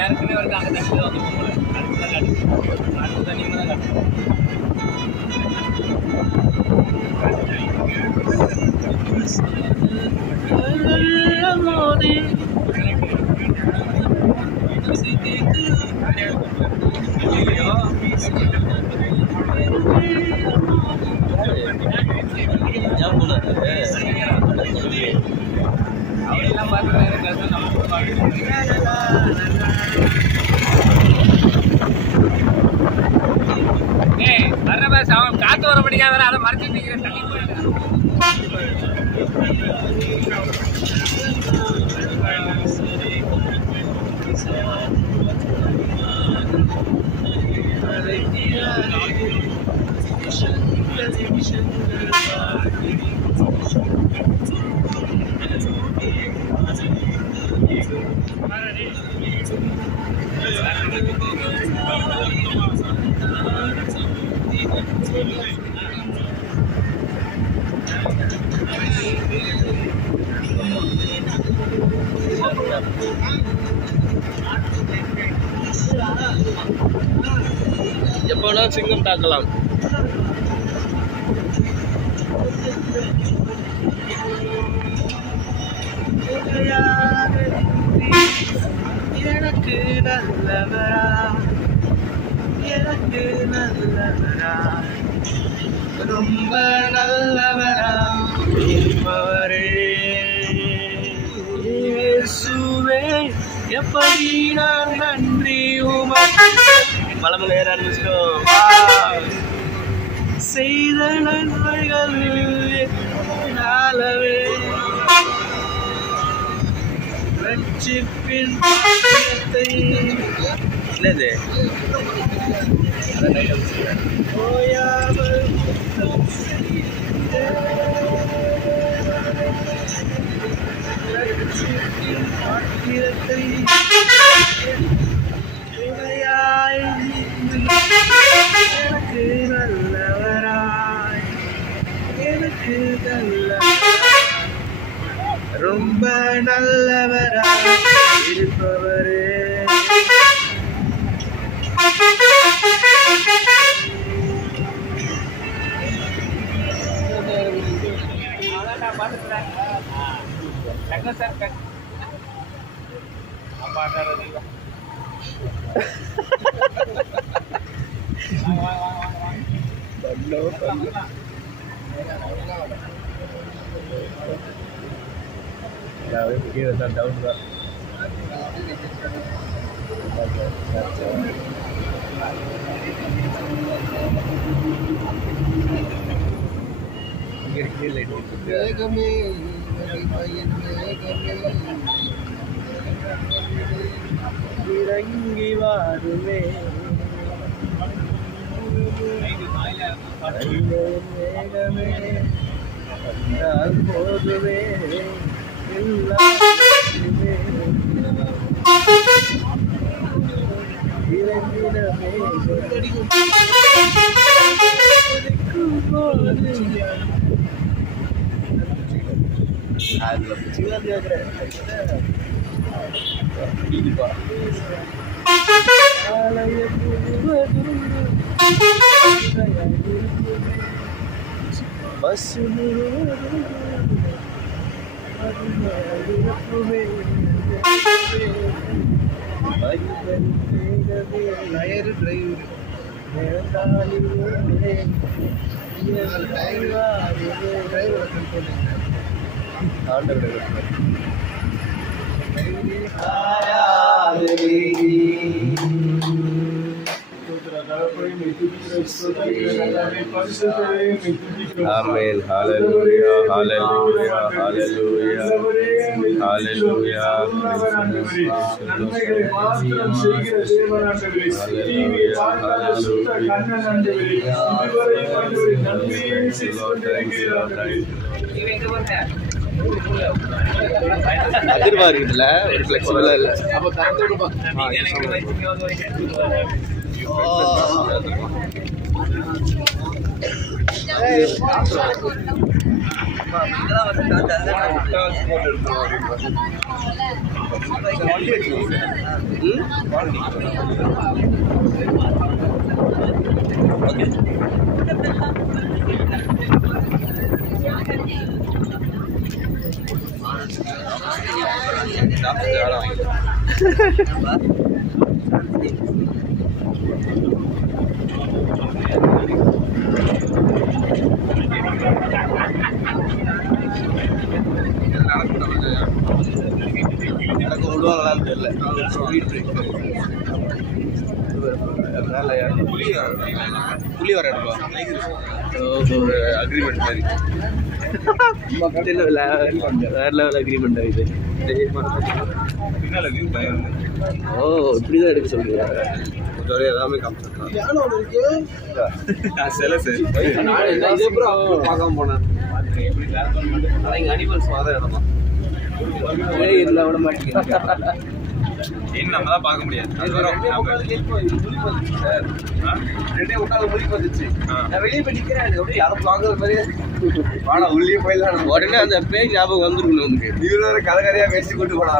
ஏற்கனவே வந்து அந்த தண்ணி வந்து அடுத்த தண்ணி தான் கட்டணும். அவரெல்லாம் பார்த்து வர்ற பாஸ் அவன் காத்து வர படிக்காத அதை மறைச்சு நிற்கிறேன் தண்ணி எப்போனா சிங்கம் தாக்கலாம். எனக்கு நல்லவரா, எனக்கு நல்லவரா, ரொம்ப நல்லவரா இருப்பவரே இயேசுவே, எப்படி நான் நன்றி உமக்கு மலமலை ஏற ஆரம்பிச்சிட்டோம். செய்த நன்மைகள் நாளவே ரட்சிப்பின் பாக்கியத்தை என்னது ஓயாமல் ரட்சிப்பின் பாக்கியத்தை எனக்கு நல்லவராய், எனக்கு நல்லவராய், ரொம்ப நல்லவராய் இருப்பவரே. Kira tak tahu tak. Kira itu. Kami, Irangi varume, Megame, Andal poduve. Amen. Hallelujah. Hallelujah. Hallelujah. Hallelujah. அதிர்வா இருக்குதுல்ல, ஒரு ஃபிளெக்சிபிளா இல்ல. அப்ப கரெக்டா புலி வர அக்ரிமெண்ட் மாதிரி வேற லெவல் அக்ரிமெண்ட் ஆகுது. ஓ இப்படிதான் எடுக்க சொல்றீங்க. எல்லாமே பார்க்காம போனேன். அனிமல்ஸ் வர இடமா இல்ல விட மாட்டேங்க. நம்ம தான் பார்க்க முடியாது. உடனே அந்த பேய் ஞாபகம் வந்துருக்கணும். கலகரையா பேசி கூட்டு போனா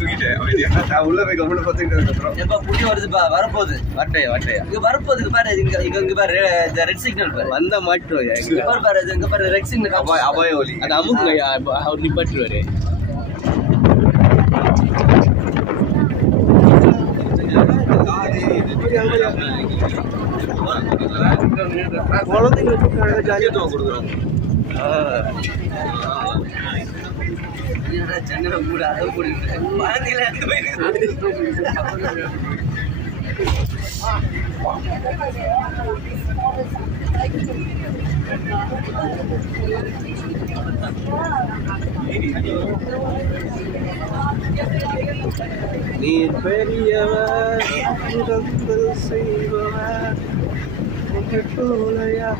தூக்கிட்டேன் உள்ள போய் கவனம் பார்த்துக்கிட்டு புள்ளி வருதுப்பா. வரப்போகுது வட்டையா வட்டையா இங்க வரப்போகுது பாரு. இங்க பாரு ரெட் சிக்னல் பாரு. வந்த மாட்டுவோம் பாரு. இங்க பாரு ரெட் சிக்னல் அபாய ஒலி. அது அமுக்கு அவர் நிப்பாட்டுவாரு. குழந்தைங்களுக்கு ஜாலியத்துவம் கொடுக்குறாங்க. சென்னை கூட அதை போட்டு நீ பெரியவர் செய்வவர் போலையா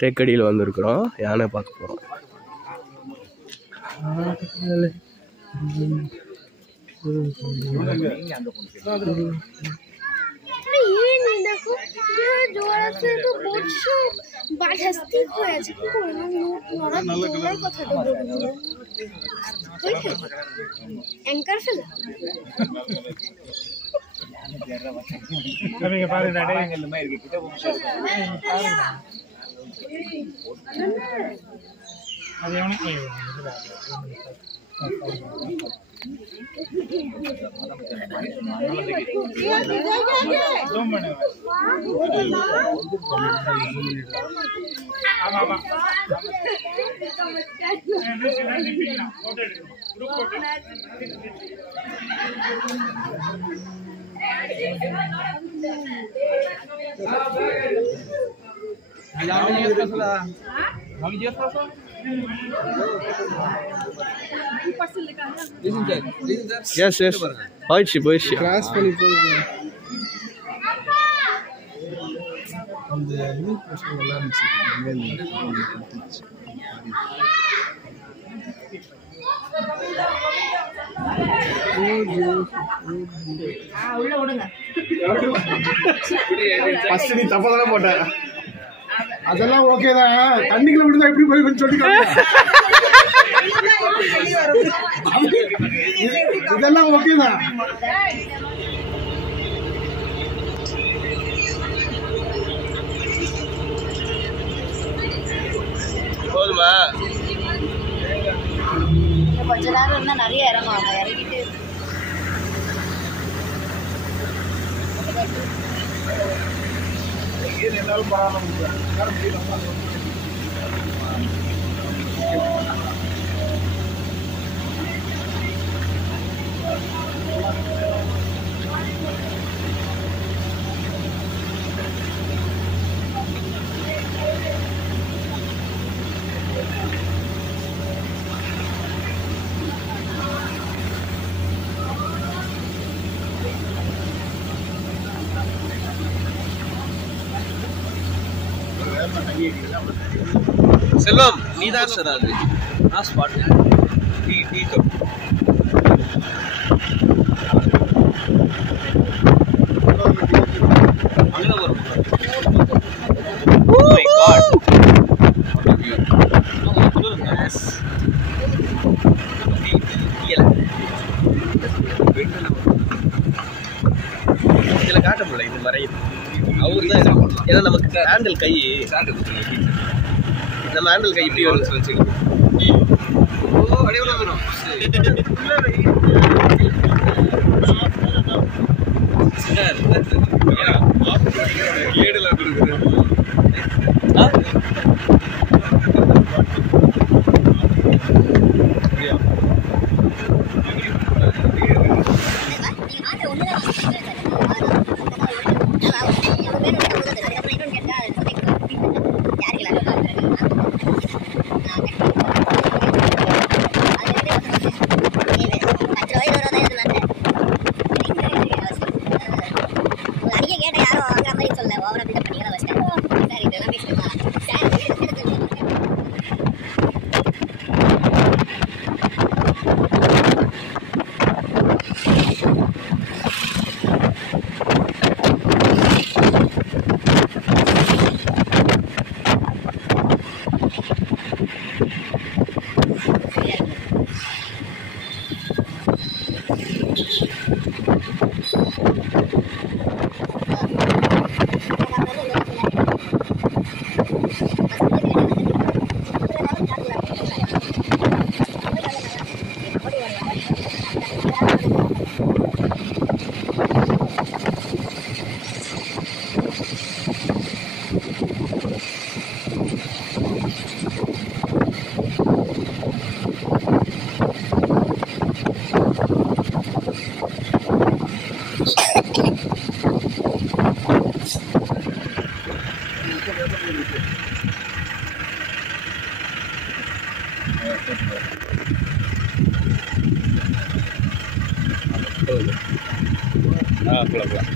தேக்கடியில் வந்திருக்கிறோம். யானை பார்க்க போகிறோம். Yes, yes. போயிடுச்சு. கிராஸ் பண்ணி போகுது. அந்த மீன் பிரச்சனை நல்லா இருந்துச்சு. ஃபர்ஸ்ட் நீ தப்பா தானே போட்ட. அதெல்லாம் ஓகே தான். தண்ணிக்குள்ள விழுந்தா எப்படி போய் சொல்லிக்கலாம். இதெல்லாம் ஓகே தான். போதுமா? கொஞ்ச நேரம் இருந்தா நிறைய இறங்குவாங்க. இறங்கிட்டு எல்லாரும் பரவாயில்ல. செல்வம் நீதான் சார் அது. ஸ்பாட் டீ கப் அங்கே வரும். Oh my god. Yes. இதுல காட்ட முடியல இது மறையுது. அவரு தான் ஏன்னா நமக்கு ஹேண்டில் கை நம்ம ஹேண்டில் கை இப்படி வச்சு அடைவுல வரும். ஏடுல pulang.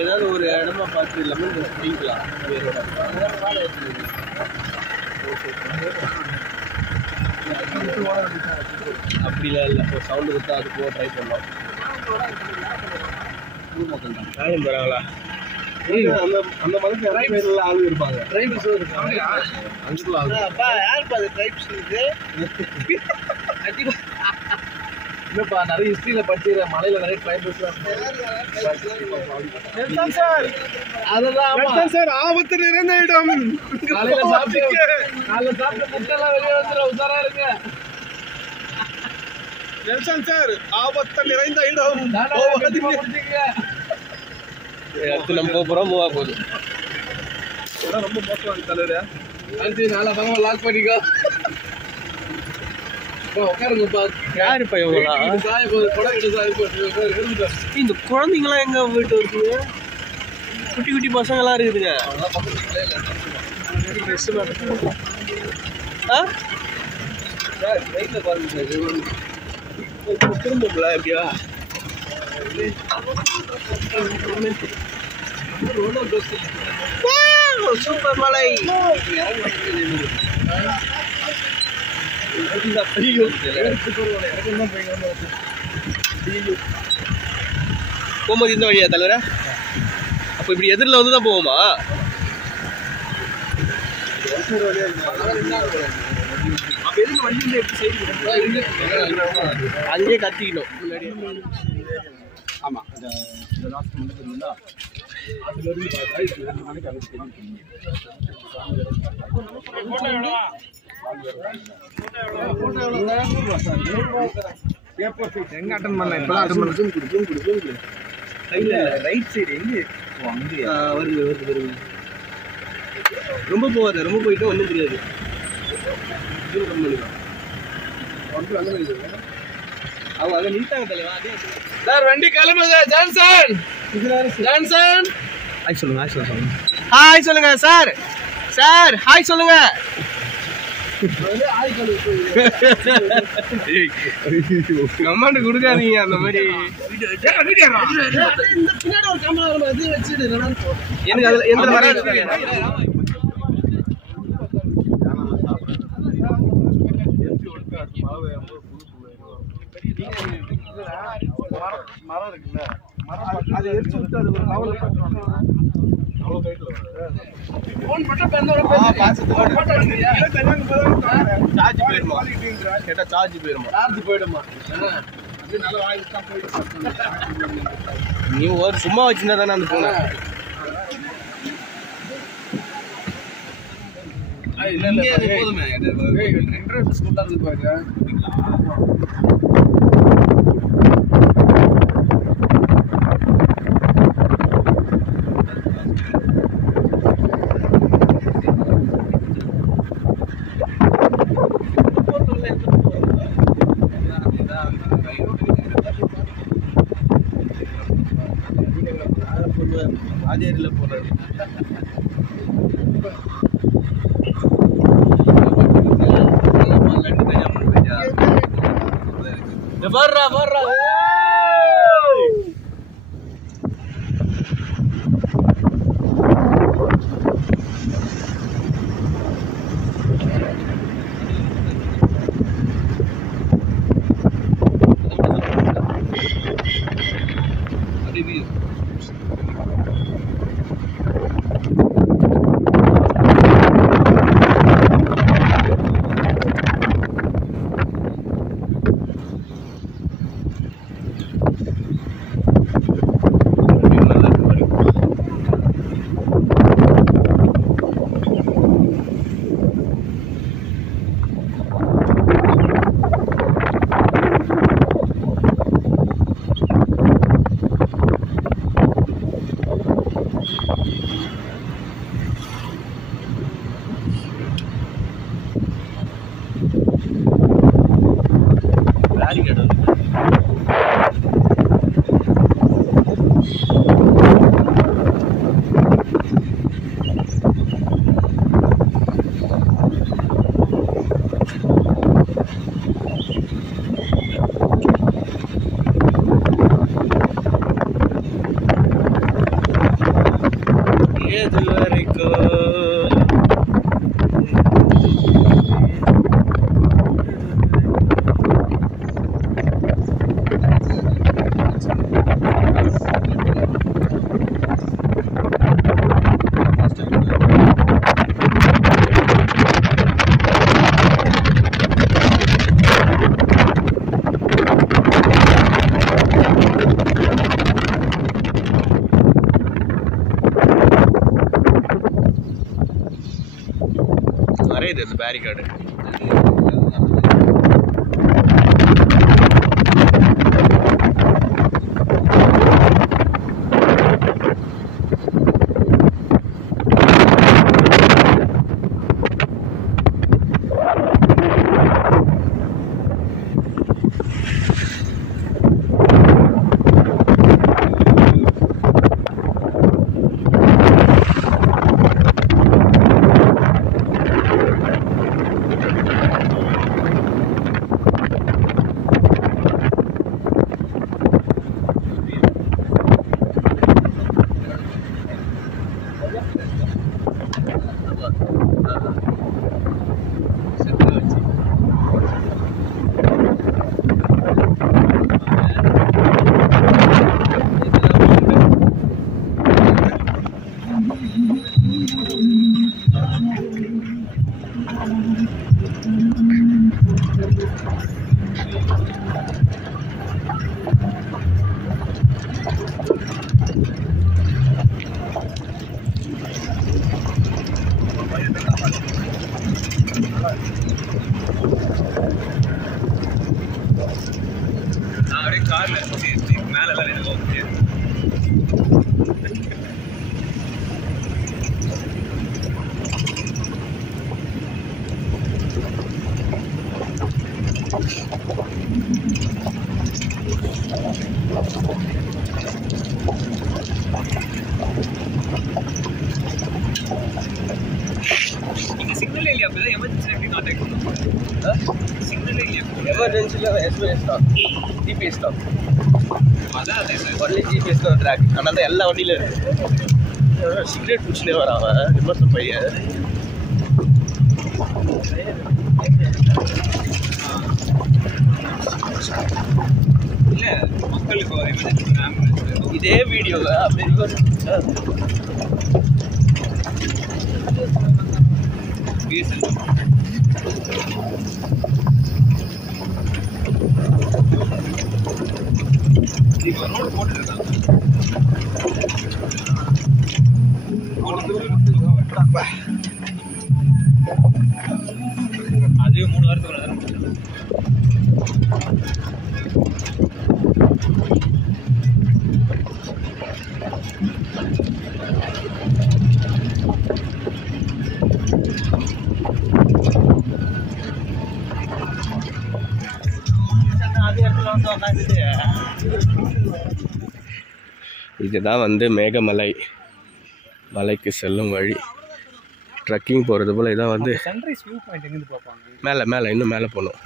ஏதாவது ஒரு இடமா பார்த்து லெமன் ரைஸ் குடிக்கலாம். அப்படிலாம் இல்லை, ஒரு சவுண்டு கொடுத்தா அது போக ட்ரை பண்ணலாம். யாரும் போகிறாங்களா? அந்த மதத்து ஆளு இருப்பாங்க, ட்ரைப்ஸ் இருப்பாங்க. அப்பா யாருப்பா அது ட்ரைப்ஸ் இருக்கு? இல்லப்பா, நிறைய ஹிஸ்டரியில படிச்சிருக்கேன். மலையில நிறைய ட்ரைபல்ஸ் சார் ஆபத்து நிறைந்த இடம். காலையில சாப்பிட்டு முட்டெல்லாம் வெளியே வந்துடும். உசாரா இருங்க. நெல்சன் சார் ஆபத்து நிறைந்த இடம். அடுத்து நம்ம போறோம் மூவா போகுது. ரொம்ப மோசம் தலைவரே. அடுத்து நாலா பக்கம் லாக் பண்ணிக்கோ. உட்காருங்கப்பா. யாருப்பா இவங்களாம்? இந்த குழந்தைங்களாம் எங்க போயிட்டு இருக்குங்க? குட்டி குட்டி பசங்களாம் இருக்குதுங்க. திரும்பல எப்படியா சூப்பர் மலை. போகும்போது இந்த வழியா தலைவர? அப்ப இப்படி எதிரில் வந்து தான் போவோமா? அதுலயே கத்திக்கணும் முன்னாடி. ஆமா இந்த லாஸ்ட் மணிக்கு இருந்தா அதுல இருந்து பார்த்தா இது 2 மணிக்கு அது தெரியும். எங்க அட்டன் பண்ண? இப்ப அட்டன் பண்ண. இல்ல ரைட் சைடு எங்க வருது வருது வருது. ரொம்ப போகாத, ரொம்ப போயிட்டு ஒன்றும் தெரியாது. அவங்க அங்கே நின்ட்டாங்க தலைவா. சார் வண்டி கிளம்புங்க. ஜான்சன் ஜான்சன் ஹாய் சொல்லுங்க. ஹாய் சொல்லுங்க. ஹாய் சொல்லுங்க சார். சார் ஹாய் சொல்லுங்க. கமெண்ட் கொடுக்காதீங்க அந்த மாதிரி. எனக்கு அதுல எந்த வராது. மரம் இருக்குல்ல, அதை எரிச்சு விட்டு அது ஒரு கவலை நீ ஒரு சும்மா வச்சிருந்தா தானே அந்த போன. போதுமே ஸ்கூல்ல இருந்து பாருங்க. ஆதியாரில் போறாரு. வர்றா வர்றா. வரையுது அந்த பேரிகார்டு. நான் அப்படியே கார்ல மேல எல்லாம் எனக்கு ஓகே. இங்க சிக்னல் இல்லையா? அப்பதான் எமர்ஜென்சி எப்படி கான்டாக்ட் பண்ணுவோம்? சிக்னல் இல்லையா? எமர்ஜென்சில எஸ்பிஎஸ் தான், ஜிபிஎஸ் தான். அதான் அதே சார். ஒன்லி ஜிபிஎஸ் தான் ட்ராக். அதனால தான் எல்லா வண்டியிலும் இருக்கு. சிகரெட் குடிச்சுனே வரான் விமர்சன பையன். இல்ல மக்களுக்கு ஒரு எமர்ஜென்சி ஆம்புலன்ஸ் இதே வீடியோல அப்படி ரோடு போட்டுருக்காங்க. அது 3 வாரத்துக்குள்ள தானே முடிச்சது. இதுதான் வந்து மேகமலை மலைக்கு செல்லும் வழி. ட்ரக்கிங் போகிறது போல் இதான் வந்து சன்ரைஸ் வியூ பாயிண்ட் எங்கேருந்து பார்ப்பாங்க? மேலே இன்னும் மேலே போகணும்.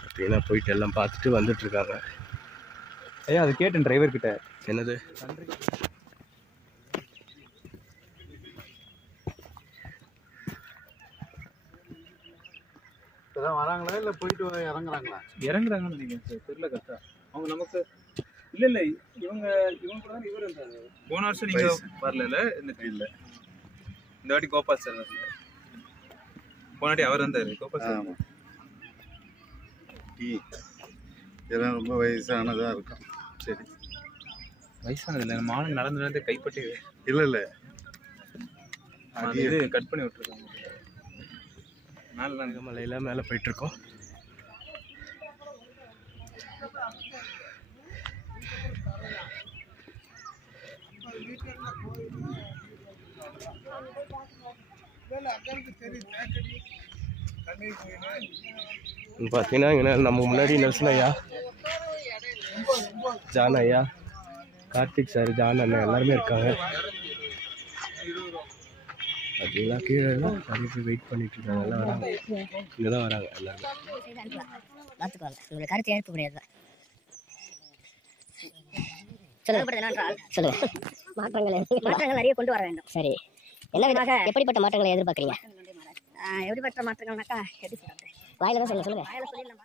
பார்த்தீங்கன்னா போயிட்டு எல்லாம் பார்த்துட்டு வந்துட்டுருக்காங்க. ஐயா அது கேட்டேன் டிரைவர் கிட்ட. என்னது? இப்போதான் வராங்களா இல்லை போயிட்டு இறங்குறாங்களா? இறங்குறாங்கன்னு நினைக்கிறேன் சார், தெரியல கரெக்டாக. அவங்க நமக்கு இல்லை இவங்க கூட தான் இவர் இருந்தார். போன வருஷம் நீங்கள் வரல இந்த ஃபீல்டில். இந்த வாட்டி கோபால் சார் வரல. போன வாட்டி அவர் இருந்தார் கோபால் சார். ஆமாம். இதெல்லாம் ரொம்ப வயசானதாக இருக்கும். சரி, வயசானது இல்லை, நம்ம ஆளுங்க நடந்து கைப்பற்றி இல்லை இது கட் பண்ணி விட்டுருக்காங்க. மேகமலையில் மேலே போயிட்டுருக்கோம். பார்த்தீங்கன்னா இங்கே நம்ம முன்னாடி நெல்சன் ஐயா, ஜான் ஐயா, கார்த்திக் சார், ஜான் அண்ணன் எல்லாருமே இருக்காங்க. பார்த்தீங்களா கீழே நிறைய பேர் வெயிட் பண்ணிட்டு இருக்காங்க. எல்லாம் வராங்க, இங்கே தான் வராங்க எல்லாரும். பார்த்துக்குவாங்க, உங்களுக்கு கருத்து எழுப்பு முடியாது. சொல்லுங்க. மாற்றங்கள் நிறைய கொண்டு வர வேண்டும். சரி, என்ன விதமாக எப்படிப்பட்ட மாற்றங்களை எதிர்பார்க்குறீங்க? எப்படிப்பட்ட மாற்றங்கள்னாக்கா எப்படி சொல்றது? வாயில தான் சொல்லுங்க. வாயில சொல்லிடலாமா?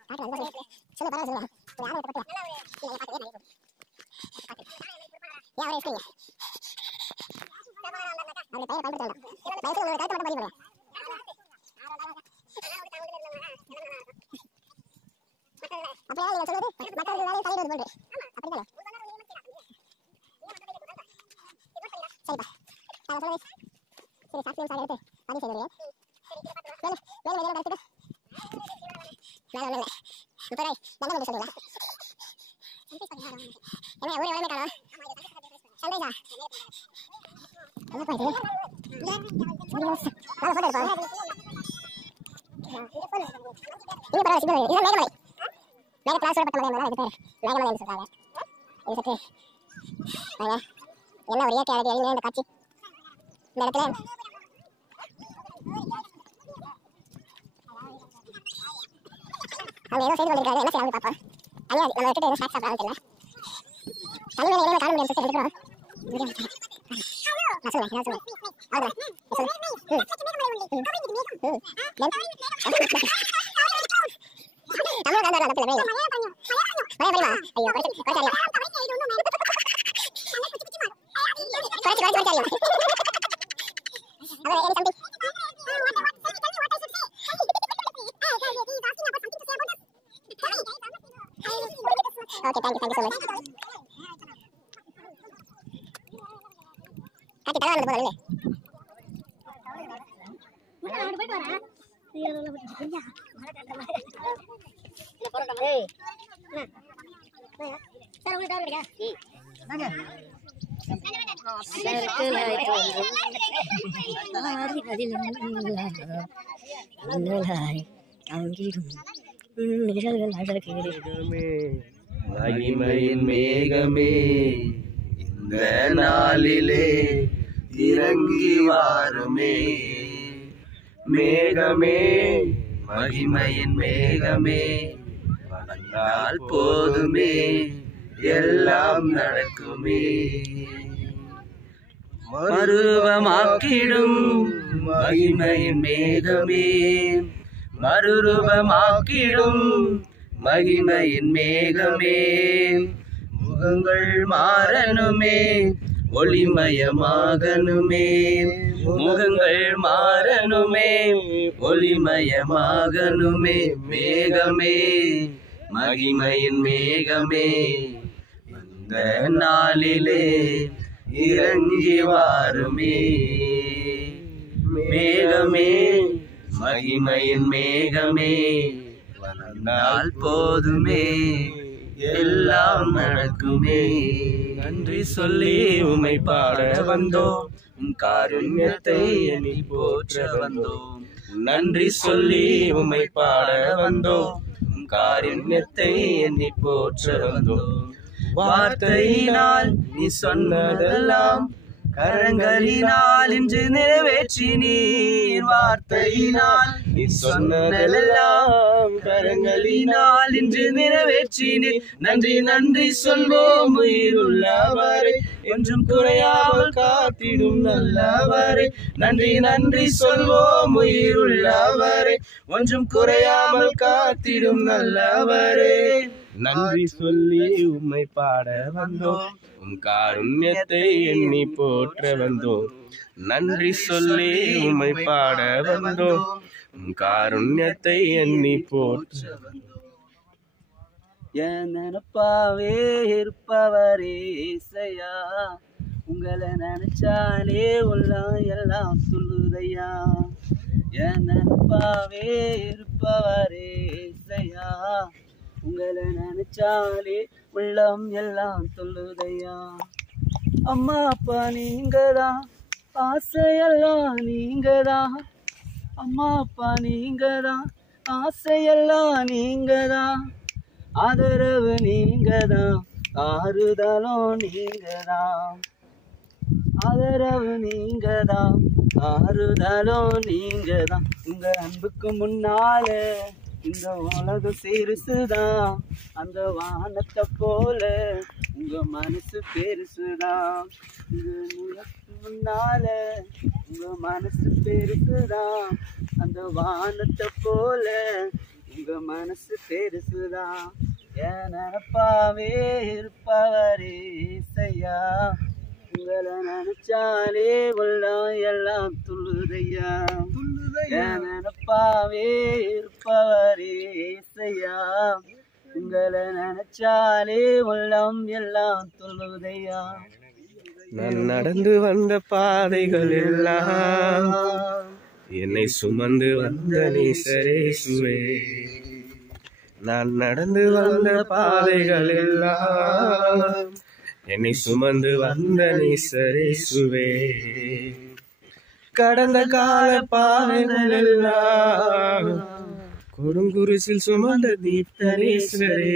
என்ன ஒரு இயற்கை அழகு இந்த காட்சி இந்த இடத்துல. அவங்க ஏதோ செய்து கொண்டிருக்காங்க. என்ன செய்யறாங்க பாப்பா. அனியா நம்ம கிட்ட ஏதோ ஸ்நாக்ஸ் சாப்பிடறாங்க தெரியல. தனி வேலை காண முடியாது சுத்தி எடுக்கிறோம். நான் சொல்லுவேன் அவ்வளோதான் தமிழ் காந்தாரா இடத்துல வேலை பரிமா. ஐயோ Okay, thank you so much. Kaki tangan ada boleh. மகிமையின் மேகமே இந்த நாளிலே இறங்கி வாருமே. மேகமே மகிமையின் மேகமே வந்தால் போதுமே, எல்லாம் நடக்குமே. மறுரூபமாக்கிடும் மகிமையின் மேகமே, மறுரூபமாக்கிடும் மகிமையின் மேகமே. முகங்கள் மாறணுமே, ஒளிமயமாகணுமே. முகங்கள் மாறணுமே, ஒளிமயமாகணுமே. மேகமே மகிமையின் மேகமே இந்த நாளிலே இறங்கி வாருமே. மேகமே மகிமையின் மேகமே வந்தால் போதுமே, எல்லாம் நடக்குமே. நன்றி சொல்லி உம்மை பாட வந்தோம், உம் காருண்யத்தை எண்ணி போற்ற வந்தோம். நன்றி சொல்லி உம்மை பாட வந்தோம், உம் காருண்யத்தை எண்ணி போற்ற வந்தோம். வார்த்தையினால் நீ சொன்னதெல்லாம் கரங்களினால் இன்று நிறைவேற்றினீர். வார்த்தையினால் நீ சொன்னதெல்லாம் கரங்களினால் இன்று நிறைவேற்றினீர். நன்றி நன்றி சொல்வோம் உயிருள்ளவரை, என்றும் குறையாமல் காத்திடும் நல்லவரை. நன்றி நன்றி சொல்வோம் உயிருள்ளவரை, ஒன்றும் குறையாமல் காத்திடும் நல்லவரே. நன்றி சொல்லி உம்மை பாட வந்தோம், உம் காருண்யத்தை எண்ணி போற்ற வந்தோம். நன்றி சொல்லி உம்மை பாட வந்தோம், உம் காருண்யத்தை எண்ணி போற்ற வந்தோம். என் நினப்பாவே இருப்பவரே இசையா, உங்களை நினைச்சாலே உள்ளம் எல்லாம் சொல்லுதையா. என் நினப்பாவே இருப்பவரே இசையா, உங்களை நினைச்சாலே உள்ளம் எல்லாம் சொல்லுதையா. அம்மா அப்பா நீங்கதான், ஆசையெல்லாம் நீங்கதான். அம்மா அப்பா நீங்கதான், ஆசையெல்லாம் நீங்கதான். ஆதரவு நீங்கதான், ஆறுதலும் நீங்கதான். ஆதரவு நீங்கதான், ஆறுதலும் நீங்கதான். உங்க அன்புக்கு முன்னால இந்த உலகம் சிறுசுதான், அந்த வானத்தை போல உங்க மனசு பெருசுதான். இந்த உலகத்துக்கு முன்னால உங்க மனசு பெருசுதான், அந்த வானத்தை போல உங்க மனசு பெருசுதான். என் நினப்பாவே இருப்பவரே இசையா, உங்களை நினைச்சாலே உள்ளம் எல்லாம் துள்ளுதையா. என் நினப்பாவே இருப்பவரே இசையா, உங்களை நினைச்சாலே உள்ளம் எல்லாம் துள்ளுதையா. நான் நடந்து வந்த பாதைகள் எல்லாம் என்னை சுமந்து வந்த நேசரேசுவே. நான் நடந்து வந்த பாதைகள் எல்லாம் என்னை சுமந்து வந்த நேசரேசுவே. கடந்த கால பாதைகள் எல்லாம் கொடுங்குருசில் சுமந்த தீர்த்தனேசரே.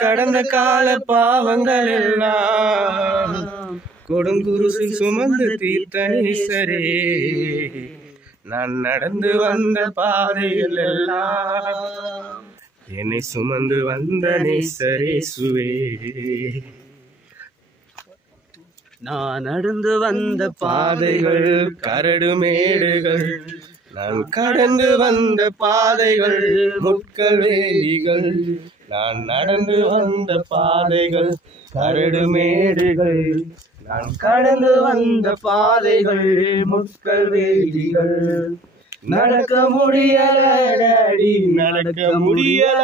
கடந்த கால பாவங்கள் எல்லாம் கொடுங்குருசில் சுமந்த தீர்த்தனேசரே. நான் நடந்து வந்த பாதைகள் எல்லாம் என்னை சுமந்து வந்த நேசரேசுவே. நான் நடந்து வந்த பாதைகள் கரடு மேடுகள், நான் கடந்து வந்த பாதைகள் முட்கள் வேலிகள். நான் நடந்து வந்த பாதைகள் கரடு மேடுகள், நான் கடந்து வந்த பாதைகள் முட்கள் வேலிகள். நடக்க முடியல டாடி, நடக்க முடியல,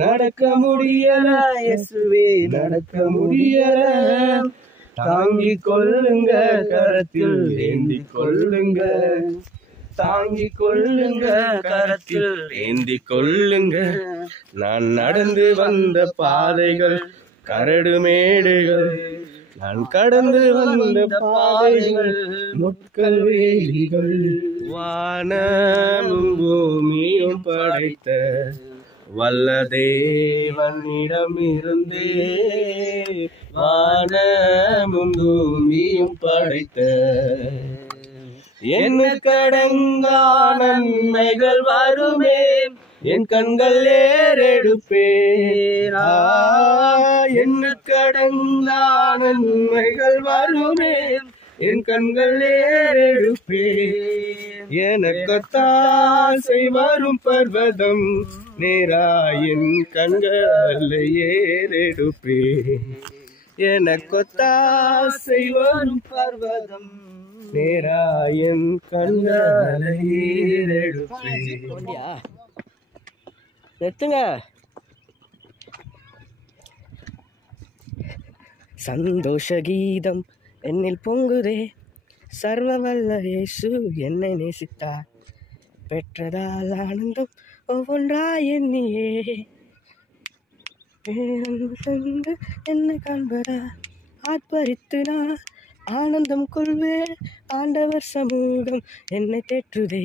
நடக்க முடியல இயேசுவே, நடக்க முடியல. தாங்கிக் கொள்ளுங்க, கரத்தில் ஏந்தி கொள்ளுங்க. தாங்கிக் கொள்ளுங்க, கரத்தில் ஏந்தி கொள்ளுங்க. நான் நடந்து வந்த பாதைகள் கரடு மேடுகள், நான் கடந்து வந்த பாதைகள் முட்கள் வேலிகள். வானமும் பூமியும் படைத்த வல்ல தேவனிடம் இருந்தே, வானமும் பூமியும் படைத்த எண்ணுக்கடங்கா நன்மைகள் வருமே, என் கண்கள் ஏறெடுப்பேன். எண்ணுக்கடங்கா நன்மைகள் வருமே, என் கண்கள் ஏறெடுப்பேன். எனக்கொத்தாசை வரும் பர்வதம் நேராயின் கண்களை ஏறெடுப்பேன். எனக்கொத்தாசை வரும் பர்வதம் நேராயின் கண்களை ஏறெடுப்பேன். எத்துங்க சந்தோஷ கீதம் என்னில் பொங்குதே, சர்வவல்ல இயேசு என்னை நேசித்தார். பெற்றதால் ஆனந்தம் ஒவ்வொன்றாய் எண்ணியே, என்னை காண்பதா ஆர்ப்பரித்து நான் ஆனந்தம் கொள்வேன். ஆண்டவர் சமூகம் என்னை தேற்றுதே,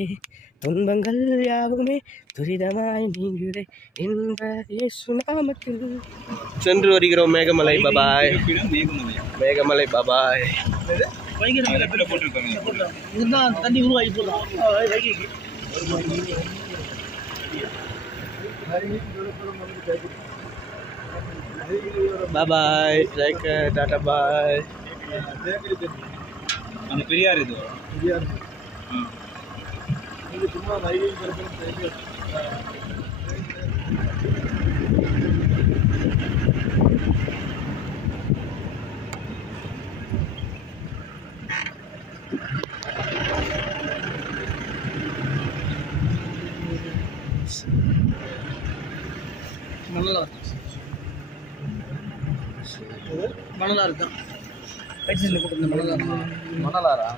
துன்பங்கள் யாவுமே துரிதமாய் நீங்குதே என்ப இயேசு நாமத்தில். சென்று வருகிறோம் மேகமலை. பபாய். மேகமலை பபாய். தண்ணி உருவாகி போடுறோம். பாய். டாடா பாய். அந்த பெரியார் இது சும்மா வைகை மணலா இருக்கும். மணலாரா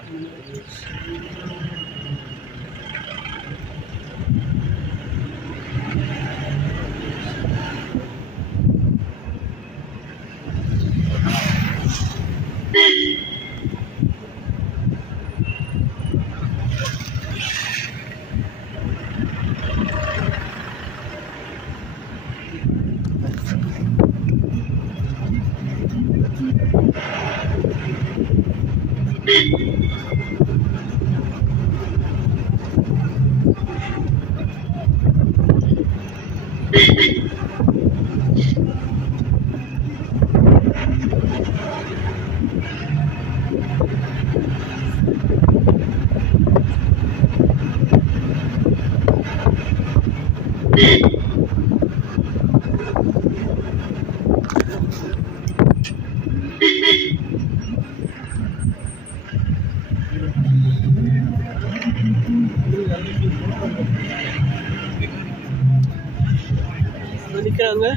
நிற்கிறாங்க.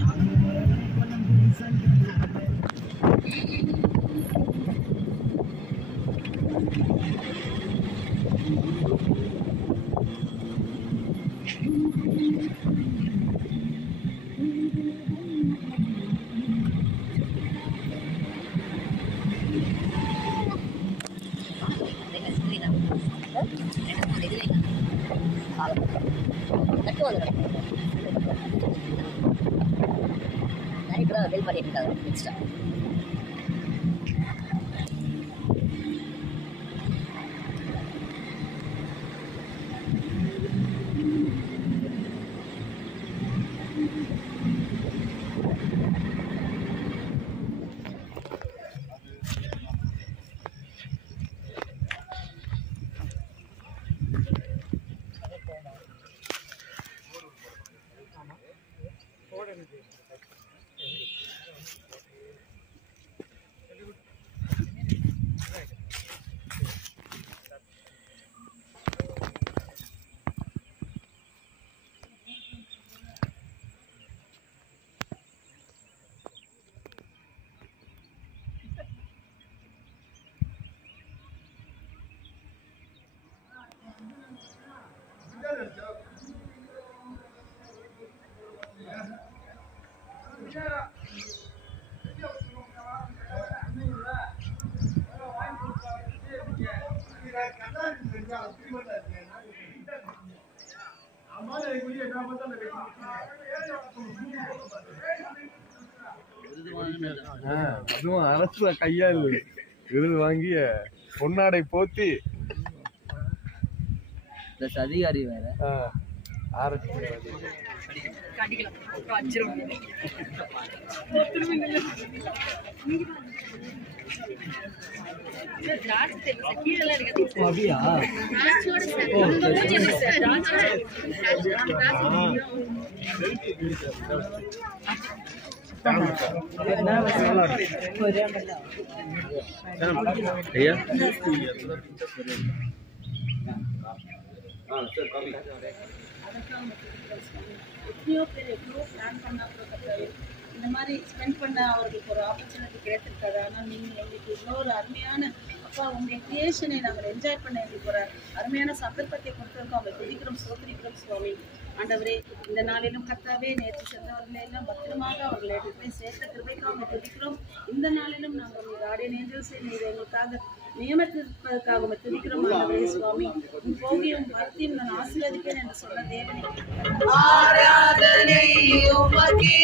பில் பண்ணிட்டு இருக்காங்க எக்ஸ்ட்ரா. அதுவும் அரசு கையால் விருது வாங்கிய பொன்னாடை போத்தி அதிகாரி வேற அப்படியா ஐயா எத்தனையோ பேர் எவ்வளோ பிளான் பண்ணா கத்தாவே இந்த மாதிரி ஸ்பெண்ட் பண்ண அவர்களுக்கு ஒரு ஆப்பர்ச்சுனிட்டி கிடைத்திருக்காது. ஆனால் நீங்கள் எங்களுக்கு இவ்வளோ ஒரு அருமையான அப்பா உங்களுடைய கிரியேஷனை நாங்கள் என்ஜாய் பண்ண எங்களுக்கு ஒரு அருமையான சந்தர்ப்பத்தை கொடுத்துருக்கோம். அவங்க துதிக்கிறோம், சோதரிக்கிறோம் சுவாமி. ஆண்டவரே, இந்த நாளிலும் கத்தாவே நேற்று சென்றவர்களை எல்லாம் பத்திரமாக அவர்களை எடுத்து போய் சேர்த்த கிருபைக்கு அவங்க துதிக்கிறோம். இந்த நாளிலும் நாங்கள் உங்கள் கார்டியன் ஏஞ்சல்ஸை நீர் எங்களுக்காக நியமித்திருப்பதற்காக உங்களை துதிக்கிறோம். ஆண்டவரே சுவாமி, போகியும் பக்தியும் நான் ஆசீர்வதிப்பேன் என்று சொன்ன தேவனே, ஆராதனை உமக்கே,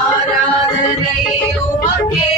ஆராதனை உமக்கே.